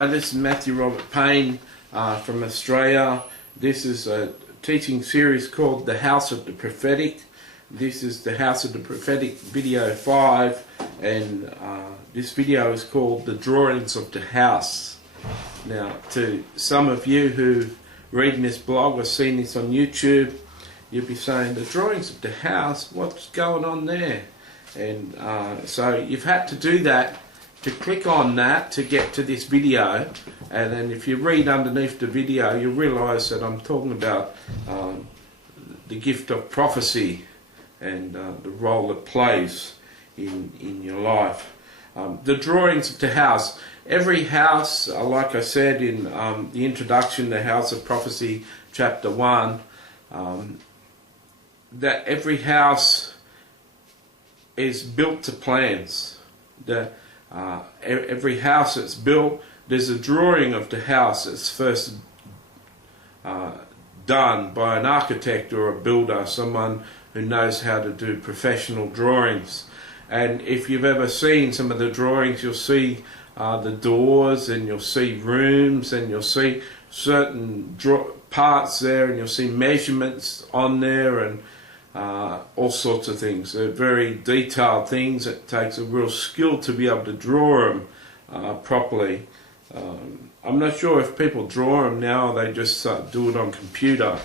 This is Matthew Robert Payne from Australia. This is a teaching series called The House of the Prophetic. This is the House of the Prophetic video 5, and this video is called The Drawings of the House. Now, to some of you who reading this blog or seen this on YouTube, you'll be saying, the drawings of the house, what's going on there? And so you've had to do that, to click on that to get to this video, and then if you read underneath the video you'll realise that I'm talking about the gift of prophecy and the role it plays in your life. The drawings of the house. Every house, like I said in the introduction, the House of Prophecy, chapter 1, that every house is built to plans. Every house that's built, there's a drawing of the house that's first done by an architect or a builder, someone who knows how to do professional drawings. And if you've ever seen some of the drawings, you'll see the doors, and you'll see rooms, and you'll see certain parts there, and you'll see measurements on there, and all sorts of things. They're very detailed things. It takes a real skill to be able to draw them properly. I'm not sure if people draw them now or they just do it on computer,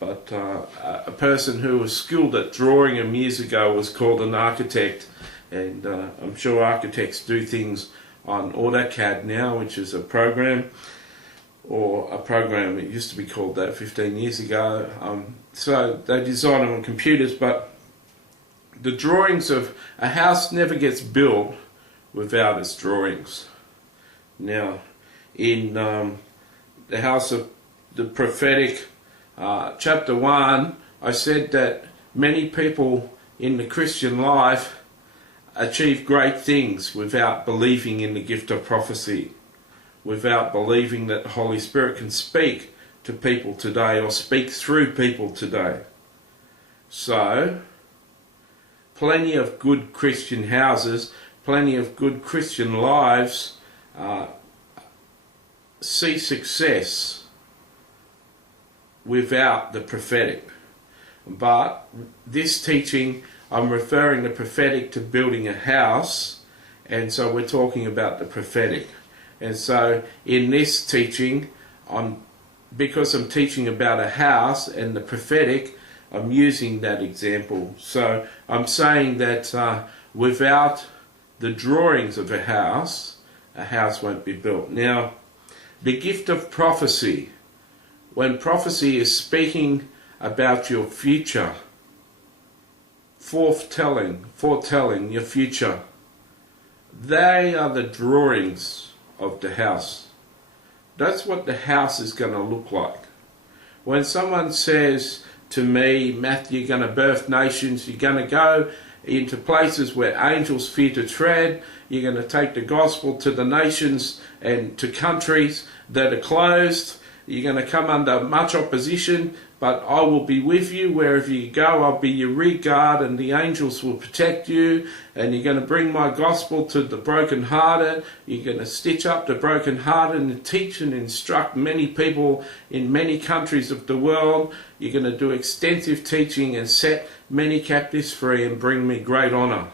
but a person who was skilled at drawing them years ago was called an architect, and I'm sure architects do things on AutoCAD now, which is a program, it used to be called that 15 years ago. So they design them on computers, but the drawings of a house never gets built without its drawings. Now, in the House of the Prophetic, chapter 1, I said that many people in the Christian life achieve great things without believing in the gift of prophecy, without believing that the Holy Spirit can speak to people today or speak through people today. So, plenty of good Christian houses, plenty of good Christian lives see success without the prophetic. But this teaching, I'm referring the prophetic to building a house, and so we're talking about the prophetic. And so in this teaching, because I'm teaching about a house and the prophetic, I'm using that example. So I'm saying that without the drawings of a house won't be built. Now, the gift of prophecy, when prophecy is speaking about your future, foretelling your future, they are the drawings of the house. That's what the house is going to look like. When someone says to me, Matthew, you're going to birth nations, you're going to go into places where angels fear to tread, you're going to take the gospel to the nations and to countries that are closed, you're going to come under much opposition, but I will be with you wherever you go. I'll be your rear guard, and the angels will protect you, and you're going to bring my gospel to the brokenhearted. You're going to stitch up the brokenhearted and teach and instruct many people in many countries of the world. You're going to do extensive teaching and set many captives free and bring me great honour.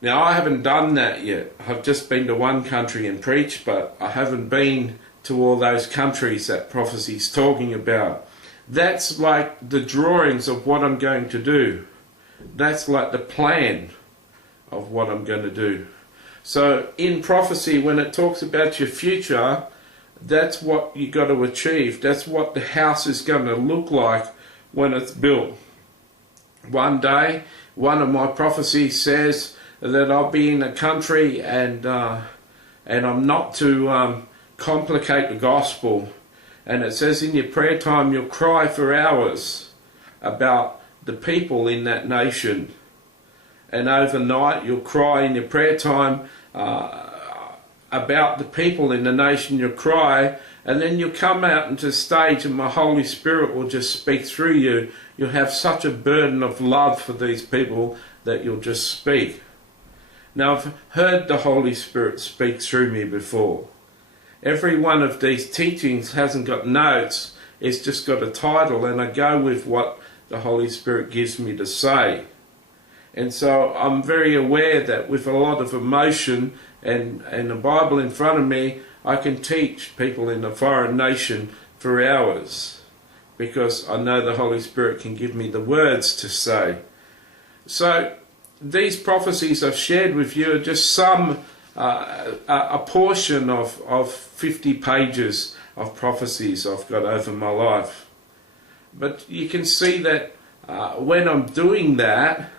Now, I haven't done that yet. I've just been to one country and preached, but I haven't been to all those countries that prophecy is talking about. That's like the drawings of what I'm going to do. That's like the plan of what I'm going to do. So in prophecy, when it talks about your future, that's what you got to achieve. That's what the house is going to look like when it's built. One day, one of my prophecies says that I'll be in a country and I'm not to complicate the gospel, and it says in your prayer time you'll cry for hours about the people in that nation, and overnight you'll cry in your prayer time about the people in the nation. You'll cry, and then you'll come out into stage and my Holy Spirit will just speak through you. You'll have such a burden of love for these people that you'll just speak. Now, I've heard the Holy Spirit speak through me before. Every one of these teachings hasn't got notes, it's just got a title, and I go with what the Holy Spirit gives me to say. And so I'm very aware that with a lot of emotion and the Bible in front of me, I can teach people in a foreign nation for hours, because I know the Holy Spirit can give me the words to say. So these prophecies I've shared with you are just some, a portion of 50 pages of prophecies I've got over my life. But you can see that when I'm doing that,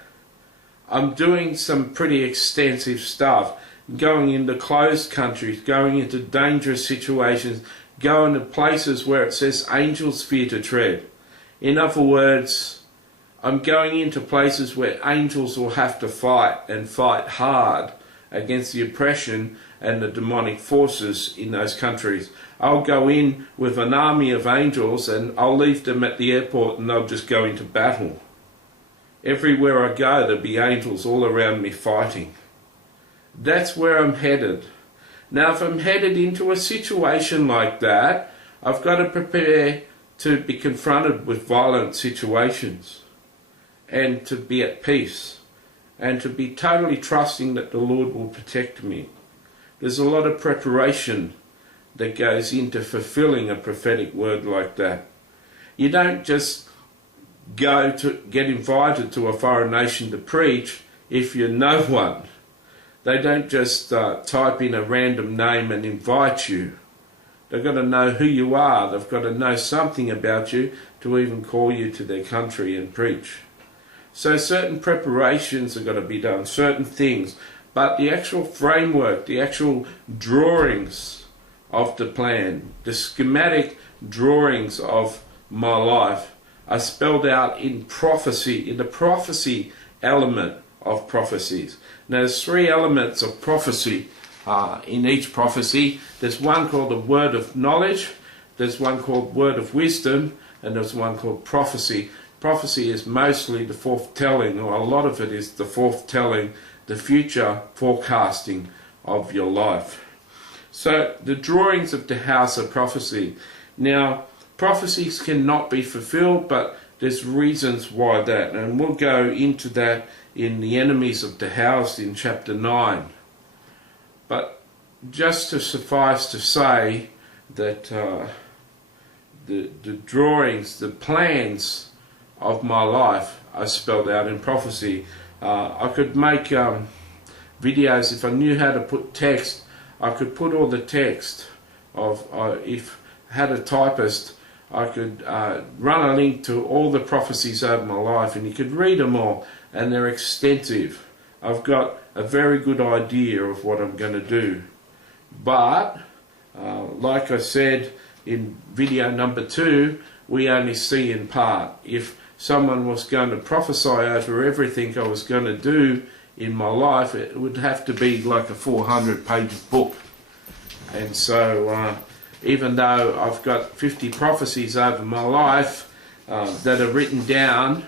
I'm doing some pretty extensive stuff, going into closed countries, going into dangerous situations, going to places where it says angels fear to tread. In other words, I'm going into places where angels will have to fight, and fight hard, against the oppression and the demonic forces in those countries. I'll go in with an army of angels and I'll leave them at the airport and they'll just go into battle. Everywhere I go, there'll be angels all around me fighting. That's where I'm headed. Now, if I'm headed into a situation like that, I've got to prepare to be confronted with violent situations, and to be at peace, and to be totally trusting that the Lord will protect me. There's a lot of preparation that goes into fulfilling a prophetic word like that. You don't just go to get invited to a foreign nation to preach if you're no one. They don't just type in a random name and invite you. They've got to know who you are. They've got to know something about you to even call you to their country and preach. So certain preparations have got to be done, certain things. But the actual framework, the actual drawings of the plan, the schematic drawings of my life are spelled out in prophecy, in the prophecy element of prophecies. Now, there's 3 elements of prophecy in each prophecy. There's one called the word of knowledge, there's one called word of wisdom, and there's one called prophecy. Prophecy is mostly the foretelling, or a lot of it is the foretelling, the future forecasting of your life. So the drawings of the house of prophecy. Now, prophecies cannot be fulfilled, but there's reasons why that, and we'll go into that in the enemies of the house in chapter 9. But just to suffice to say that the drawings, the plans of my life are spelled out in prophecy. I could make videos. If I knew how to put text, I could put all the text of, if I had a typist, I could run a link to all the prophecies over my life, and you could read them all, and they're extensive. I've got a very good idea of what I'm going to do. But, like I said in video number 2, we only see in part. If someone was going to prophesy over everything I was going to do in my life, it would have to be like a 400-page book. And so, even though I've got 50 prophecies over my life that are written down,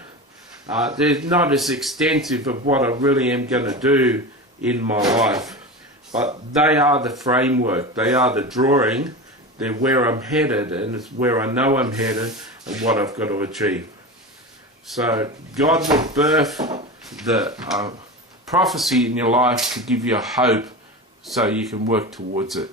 they're not as extensive of what I really am going to do in my life. But they are the framework, they are the drawing, they're where I'm headed, and it's where I know I'm headed and what I've got to achieve. So God will birth the prophecy in your life to give you hope so you can work towards it.